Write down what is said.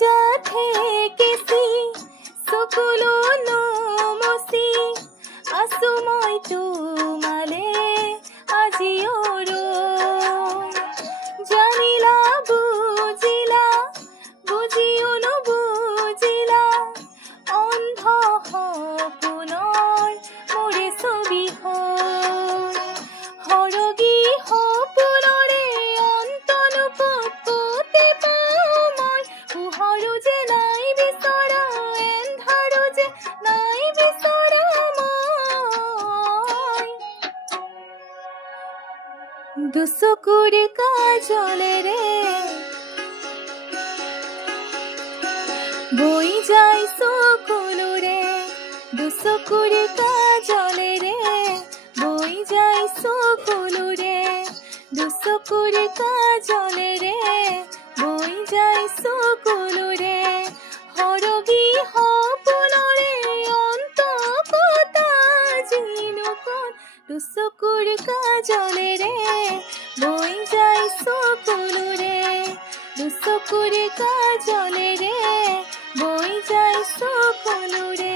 যাঠে কেসি সকলো নমসি আছো মই তোমালে আজিও ৰৈ জানিলা বুজিলা বুজিও নুবুজিলা অন্ধ সপোনৰ মোৰে ছবি হ'ল সৰগী সপোনৰে অন্ত নুপতে পাওঁ মই পোহৰো যে নাই বিচৰা এন্ধাৰো যে নাই বিচৰা মই দুচকুৰ কাজলেৰে বৈ যায় চকুলোৰে দুচকুৰ কাজলেৰে বৈ যায় চকুলোৰে দুচকুৰ কাজলেৰে বৈ যায় চকুলোৰে সৰগী সপোনৰে অন্ত কটা জিনো কোন দুচকুৰ কাজলেৰে বৈ যায় চকুলোৰে দুচকুৰ কাজলেৰে বৈ যায় চকুলোৰে